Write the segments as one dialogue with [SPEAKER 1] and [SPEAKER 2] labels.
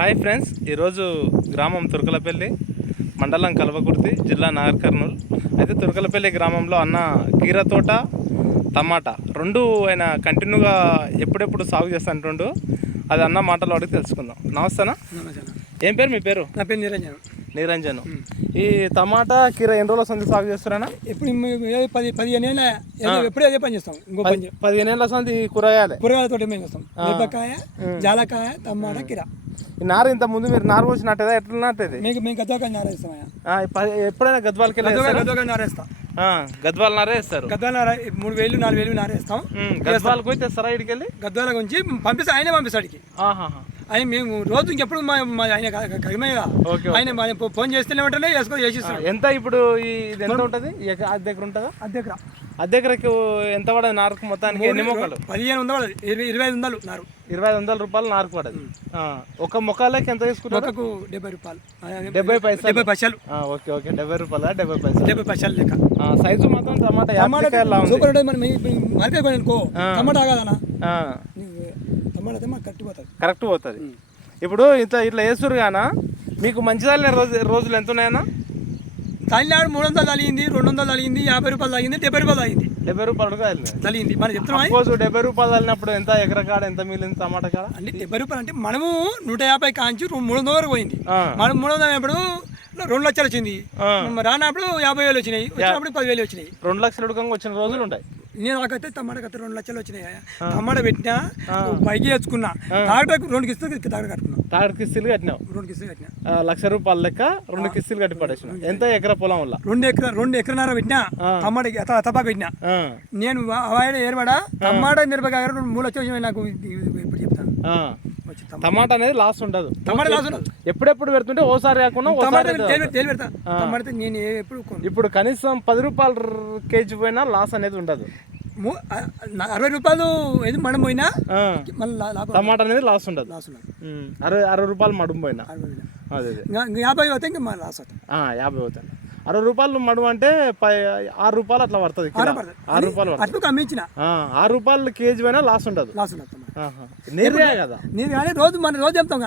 [SPEAKER 1] Hi friends ఈరోజు గ్రామం తురకలపల్లి మండలం కల్వకుర్తి జిల్లా నాగర్ కర్నూల్. అయితే తురకలపల్లి గ్రామంలో అన్న కీర తోట టమాటా రెండు ఆయన కంటిన్యూగా ఎప్పుడెప్పుడు సాగు చేస్తుంటుండు అది అన్న మాటలు అడిగి తెలుసుకుందాం. నమస్తేనా. ఏం పేరు మీ పేరు?
[SPEAKER 2] నా పేరు నిరంజన్.
[SPEAKER 1] నిరంజన్. ఈ టమాటా కీర ఎన్ని రోజుల సంది సాగు చేస్తారనా
[SPEAKER 2] ఇప్పుడు పది పదిహేను ఏళ్ళ ఎప్పుడూ అదే పని చేస్తాం. ఇంకో పని.
[SPEAKER 1] పదిహేను ఏళ్ళ సంది కూరగాయలే?
[SPEAKER 2] కూరగాయలతో మేము చేస్తాం. మిరపకాయ జాలకాయ టమాటా కిరా.
[SPEAKER 1] ఈ నారు ఇంత ముందు మీరు నారు పోసి నాటేదా? ఎట్లా నాటేది
[SPEAKER 2] మీకు మేము గద్దోకాయ నారేస్తాం
[SPEAKER 1] ఎప్పుడైనా గద్వాలకి
[SPEAKER 2] గద్దోకాయ నారేస్తాం
[SPEAKER 1] గద్వాల నారే వేస్తారు.
[SPEAKER 2] గద్దాల నార మూడు వేలు నాలుగు వేలు నారేస్తాం
[SPEAKER 1] గద్వాలకు పోయి తెస్తారా ఇడికి వెళ్ళి
[SPEAKER 2] గద్దోల గురించి పంపిస్తాం ఆయనే పంపిస్తాడు ఇక్కడికి. ఆయన మేము రోజు ఇంకెప్పుడు మా మా ఆయన
[SPEAKER 1] ఓకే
[SPEAKER 2] ఆయన మా- ఫోన్ చేస్తేనే వెంటనే వేసుకొని చేసిస్తాడు
[SPEAKER 1] ఎంత ఇప్పుడు ఇది ఎంత ఉంటది? అద్దె దగ్గర ఉంటుందా?
[SPEAKER 2] అద్దెకరా
[SPEAKER 1] అద్దె దగ్గరకి ఎంత పడదు నారుకు మొత్తానికి? ఎన్ని మొక్కలు?
[SPEAKER 2] పదిహేను వందలు ఇరవై ఇరవై ఐదు వందలు నారు.
[SPEAKER 1] ఇరవై ఐదు వందల రూపాయలు నారుకు పడదు. ఒక మొక్కలకి ఎంత తీసుకుంటారు
[SPEAKER 2] మొక్కకు డెబ్బై రూపాయలు.
[SPEAKER 1] డెబ్బై పైసలు.
[SPEAKER 2] డెబ్బై పైసలు.
[SPEAKER 1] Okay okay. డెబ్బై రూపాయల? డెబ్బై పైసలు?
[SPEAKER 2] డెబ్బై పైసలు లెక్క.
[SPEAKER 1] సైజు మాత్రం టమాటా ఉంది
[SPEAKER 2] సూపర్ ఉంటుంది. మనం మార్కెట్ కొని అనుకో టమాటా కాదనా
[SPEAKER 1] కరెక్ట్ పోతుంది. ఇప్పుడు ఇంత ఇట్లా వేసురు గానా మీకు మంచిదాలే రోజు రోజులు ఎంత ఉన్నాయన్నా
[SPEAKER 2] తమిళనాడు మూడు వందలు తగిలింది రెండు వందలు తగిలింది యాభై రూపాయలు తగిలింది డెబ్బై రూపాయలు తగిలింది
[SPEAKER 1] డెబ్బై రూపాయలు
[SPEAKER 2] తగిలింది మనం చెప్తున్నాం
[SPEAKER 1] సపోజ్ డెబ్బై రూపాయలు తగిలినప్పుడు ఎంత ఎకర కాడ ఎంత మిగిలింది టమాటా కాడ?
[SPEAKER 2] అంటే డెబ్బై రూపాయలు అంటే మనము నూట యాభై కాంచి మూడు వందల వరకు పోయింది. మనం మూడు వందల అయినప్పుడు రెండు లక్షలు వచ్చింది. రానప్పుడు యాభై వేలు వచ్చినాయి. వచ్చినప్పుడు పదివేలు వచ్చినాయి.
[SPEAKER 1] రెండు లక్షల ఉడకంగా వచ్చిన రోజులు ఉంటాయి.
[SPEAKER 2] నేను నాకైతే కత్తి రెండు లక్షలు వచ్చినాయి టమాటా పెట్టినా బైక్ వేసుకున్నా డాక్టర్ రెండు కిస్తులు డాక్టర్ కట్టుకున్నా.
[SPEAKER 1] తాడు కిస్తీలు కట్టినావు?
[SPEAKER 2] రెండు కిస్తులు కట్టినా.
[SPEAKER 1] లక్ష రూపాయల లెక్క రెండు కిస్తీలు కట్టి పడేసిన ఎంత ఎకర పొలం వల్ల?
[SPEAKER 2] రెండు ఎకరా రెండు ఎకరన్నర పెట్టినా. టమాటా తపాకు పెట్టినా. నేను ఏర్పడా? టమాటా మిరపకాయ రెండు మూడు లక్షలు నాకు. ఇప్పుడు చెప్తాను.
[SPEAKER 1] టమాటా అనేది లాస్ ఉండదు.
[SPEAKER 2] టమాటా లాస్ ఉండదు.
[SPEAKER 1] ఎప్పుడెప్పుడు పెడుతుంటే ఓసారి కాకుండా
[SPEAKER 2] టమాటా నేను ఎప్పుడు
[SPEAKER 1] ఇప్పుడు కనీసం పది రూపాయల కేజీ పోయినా లాస్ అనేది ఉండదు.
[SPEAKER 2] అరవై రూపాయలు ఏది మనం పోయినా
[SPEAKER 1] టమాటా అనేది లాస్ ఉండదు.
[SPEAKER 2] లాస్
[SPEAKER 1] ఉమ్, అరవై అరవై రూపాయలు మడుము పోయినా. అదే
[SPEAKER 2] యాభై పోతే ఇంకా లాస్
[SPEAKER 1] యాభై అవుతాయి అరవై రూపాయలు మడుము అంటే పై ఆరు రూపాయలు అట్లా పడుతుంది. ఆరు రూపాయలు
[SPEAKER 2] అట్లు అమ్మించిన
[SPEAKER 1] ఆ, ఆరు రూపాయలు కేజీ పోయినా లాస్ ఉండదు.
[SPEAKER 2] లాస్.
[SPEAKER 1] ఆహా. నీరే కదా?
[SPEAKER 2] నేను కానీ రోజు మన రోజు చెప్తాం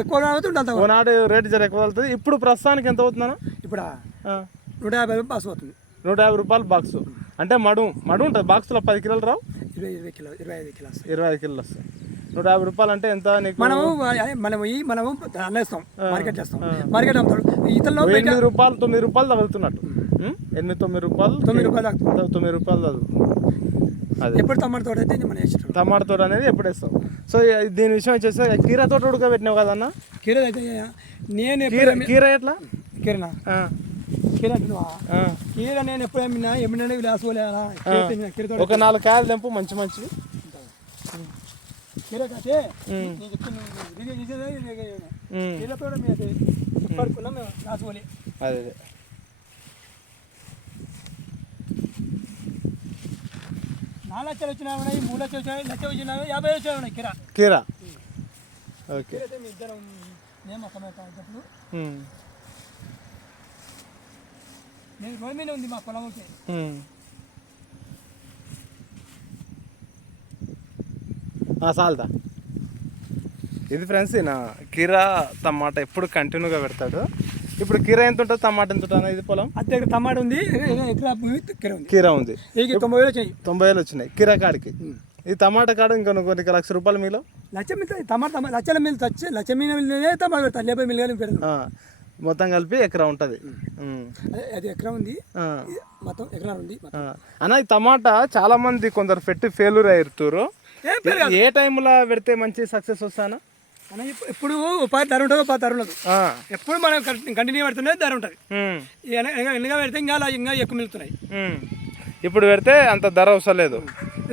[SPEAKER 2] ఎక్కువ అవుతుంది
[SPEAKER 1] రేటు జర ఎక్కువ వెళ్తుంది ఇప్పుడు ప్రస్తుతానికి ఎంత అవుతుందన్నా?
[SPEAKER 2] ఇప్పుడు? నూట యాభై రూపాయలు పాస్ అవుతుంది
[SPEAKER 1] నూట యాభై రూపాయలు బాక్స్. అంటే మడు మడు ఉంటుంది. బాక్స్లో పది కిలోలు రావు?
[SPEAKER 2] ఇరవై ఇరవై కిలో ఇరవై ఐదు కిలో వస్తాయి.
[SPEAKER 1] ఇరవై ఐదు కిలోలు వస్తాయి. నూట యాభై రూపాయలు అంటే ఎంత నీకు?
[SPEAKER 2] మనము మనం ఈ మనము అన్నేస్తాం మార్కెట్ చేస్తాం. మార్కెట్ అమ్ముతాడు. ఇతరులో
[SPEAKER 1] ఎనిమిది రూపాయలు తొమ్మిది రూపాయలు తగులుతున్నట్టు? ఎనిమిది తొమ్మిది రూపాయలు?
[SPEAKER 2] తొమ్మిది రూపాయలు తాగుతాం
[SPEAKER 1] త- తొమ్మిది రూపాయలు తగులుతుంది.
[SPEAKER 2] ఎప్పుడు టమాటా తోట అయితే మనం వేసినాం
[SPEAKER 1] టమాటా తోట అనేది ఎప్పుడు వేస్తావు? సో దీని విషయం వచ్చేసి కీర తోట ఉడకబెట్టినావు కదన్నా
[SPEAKER 2] కీర అయితే నేను
[SPEAKER 1] కీర ఎట్లా?
[SPEAKER 2] కీరనా? కీర. కీర నేను ఎప్పుడు అమ్మినా ఎమ్మినా తోట.
[SPEAKER 1] ఒక నాలుగు కాయలు తెంపు మంచి మంచివి.
[SPEAKER 2] కీర.
[SPEAKER 1] ఉం.
[SPEAKER 2] కీర పడుకున్నాం మేము పోలే.
[SPEAKER 1] అదే.
[SPEAKER 2] నాలుగు లక్షలు వచ్చినా ఉన్నాయి మూడు లక్షలు వచ్చినా లక్ష వచ్చినా యాభై వచ్చినా ఉన్నాయి కీర
[SPEAKER 1] కీర ఓకే
[SPEAKER 2] ఇద్దరం ఒక. నేను రోడ్ మీద ఉంది మా పొలం ఒకటి
[SPEAKER 1] ఉం. ఆ, చాలదా ఇది ఫ్రెండ్స్ ఈయన కీర టమాటా ఎప్పుడు కంటిన్యూగా పెడతాడు. ఇప్పుడు కీర ఎంత ఉంటుంది? టమాటా ఎంత ఉంటుంది ఇది పొలం?
[SPEAKER 2] అద్దె టమాటా ఉంది. కీర ఉంది. తొంభై వేలు వచ్చినాయి.
[SPEAKER 1] తొంభై వేలు వచ్చినాయి. కీర కాడికి. ఈ టమాటా కాడ ఇంకా కొన్ని లక్ష రూపాయలు మీలో?
[SPEAKER 2] లచ్చ మీద టమాటా టమా- లచ్చల మీద వచ్చి లచ్చ మీద టమాటా పెడతాను లేకపోతే మిల్లు పెడతాను
[SPEAKER 1] మొత్తం కలిపి ఎకరా ఉంటుంది.
[SPEAKER 2] అదే అది ఎకరా ఉంది. మొత్తం ఎకరా ఉంది.
[SPEAKER 1] అన్న ఈ టమాటా చాలా మంది కొందరు పెట్టి ఫెయిల్యూర్ అయ్యారు.
[SPEAKER 2] ఏ
[SPEAKER 1] టైంలో పెడితే మంచి సక్సెస్ వస్తానా
[SPEAKER 2] మనం ఎప్పుడు ఉపాధి ధర ఉంటుంది ఉపాధి ధర ఉండదు. ఎప్పుడు మనం కంటిన్యూ పెడుతున్నది ధర ఉంటుంది.
[SPEAKER 1] ఉం,
[SPEAKER 2] ఎన్నగా పెడితే ఇంకా అలా ఇంకా ఎక్కువ మిగులుతున్నాయి.
[SPEAKER 1] ఇప్పుడు పెడితే అంత ధర అవసరం లేదు.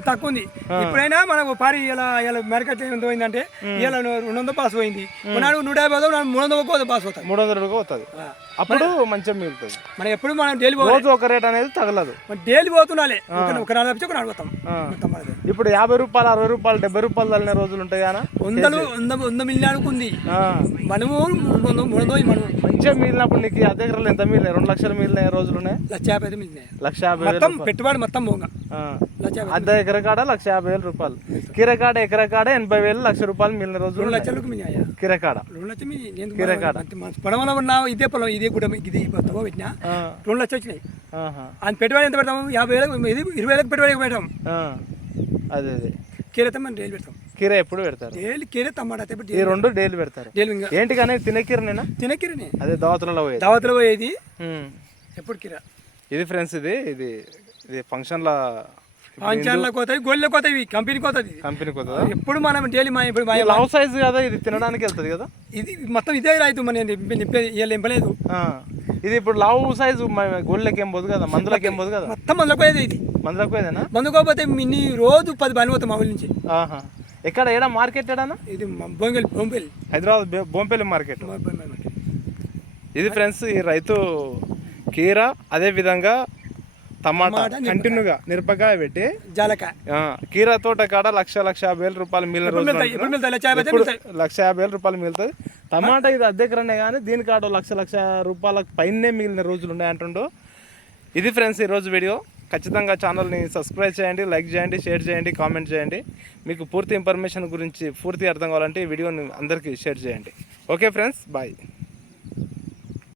[SPEAKER 2] తక్కువ ఉంది ఇప్పుడైనా మనకు పారి ఇలా ఇలా మార్కెట్ ఎంత పోయిందంటే ఇలా రెండు వందలు పాస్ పోయింది. కొన్నాడు నూట యాభై పోతాం మూడు వందలు పోతే పాస్ అవుతాయి
[SPEAKER 1] మూడు వందల రూపాయలు అవుతుంది అప్పుడు మంచిగా మిగులుతుంది.
[SPEAKER 2] మనం ఎప్పుడు మనం డైలీ
[SPEAKER 1] రోజు ఒక రేట్ అనేది తగలదు.
[SPEAKER 2] మనం డైలీ పోతున్నాలే. ఒక నాలుగు వచ్చి ఒక నాలుగు పోతాం.
[SPEAKER 1] ఇప్పుడు యాభై రూపాయలు అరవై రూపాయలు డెబ్బై రూపాయలు తగిలిన రోజులు ఉంటాయి కానీ
[SPEAKER 2] వందలు వంద వంద మిలియన్కు ఉంది. మనము మూడు వందలు మనము
[SPEAKER 1] మంచిగా మిగిలినప్పుడు నీకు అదే ఎకరాలు ఎంత మిగిలినాయి? రెండు లక్షలు మిగిలిన రోజులు ఉన్నాయి
[SPEAKER 2] లక్ష యాభై మిలిగినాయి
[SPEAKER 1] లక్ష యాభై
[SPEAKER 2] మొత్తం పెట్టుబడి మొత్తం పోగా. లక్ష యాభై
[SPEAKER 1] ఎకరకాడ లక్ష యాభై వేల రూపాయలు. కీరకాడ ఎకరకాడ ఎనభై వేలు లక్ష రూపాయలు మిగిలిన రోజులు.
[SPEAKER 2] లక్షలకు
[SPEAKER 1] కీరకాడ. కీరకాడ.
[SPEAKER 2] పడవలో ఉన్న ఇదే పొలం ఇదే కూడా ఇది పెట్టినా రెండు లక్షలు వచ్చినాయి. ఆయన పెట్టుబడి ఎంత పెడతాము? యాభై వేలకు ఇది ఇరవై వేలకు పెట్టుబడికి పెడతాం
[SPEAKER 1] ఆ, అదే అదే.
[SPEAKER 2] కీరతం మనం డైలీ పెడతాం.
[SPEAKER 1] కీర ఎప్పుడు పెడతారు?
[SPEAKER 2] డైలీ కీర టమాటా
[SPEAKER 1] ఈ రెండు డైలీ పెడతారు. ఏంటి కానీ తినే కీరనేనా
[SPEAKER 2] తినే కీరనే.
[SPEAKER 1] అదే దోవతలలో పోయేది.
[SPEAKER 2] దావత్లో పోయేది. ఎప్పుడు కీర?
[SPEAKER 1] ఇది ఫ్రెండ్స్ ఇది ఇది ఇది ఫంక్షన్ల
[SPEAKER 2] పంచాన్లకు పోతాయి గోళ్ళకి పోతాయి కంపెనీకి పోతుంది
[SPEAKER 1] కంపెనీకి వస్తుందా
[SPEAKER 2] ఎప్పుడు మనం డైలీ మా ఇప్పుడు
[SPEAKER 1] లవ్ సైజ్ కదా ఇది తినడానికి వెళ్తుంది కదా?
[SPEAKER 2] ఇది మొత్తం ఇదే రైతు మన ఇవాళ నింపలేదు.
[SPEAKER 1] ఇది ఇప్పుడు లావు సైజు గోళ్ళకి ఏం పోదు కదా మందులకి ఏం పోదు కదా?
[SPEAKER 2] మొత్తం మందులకు పోయేది ఇది.
[SPEAKER 1] మందులకు పోయేదేనా
[SPEAKER 2] మందుకోకపోతే ఇన్ని రోజు పది పని పోతాం మా ఊరి నుంచి.
[SPEAKER 1] ఆహా. ఎక్కడ ఏడా మార్కెట్ ఏడానా?
[SPEAKER 2] ఇది బొంగల్ బొంబెల్.
[SPEAKER 1] హైదరాబాద్ బోంపల్లి మార్కెట్. ఇది ఫ్రెండ్స్ ఈ రైతు కీర అదే విధంగా టమాటా కంటిన్యూగా మిరపకాయ పెట్టి కీర తోట కాడ లక్ష లక్ష యాభై వేల రూపాయలు మిగిలిన? లక్ష యాభై వేల రూపాయలు మిగులుతుంది టమాటా ఇది అద్దె ఎకరనే కానీ దీని కాడ లక్ష లక్ష రూపాయలకు పైనే మిగిలిన రోజులు ఉన్నాయి అంటుండు. ఇది ఫ్రెండ్స్ ఈరోజు వీడియో. ఖచ్చితంగా ఛానల్ని సబ్స్క్రైబ్ చేయండి లైక్ చేయండి షేర్ చేయండి కామెంట్ చేయండి. మీకు పూర్తి ఇన్ఫర్మేషన్ గురించి పూర్తి అర్థం కావాలంటే ఈ వీడియోని అందరికీ షేర్ చేయండి. Okay friends bye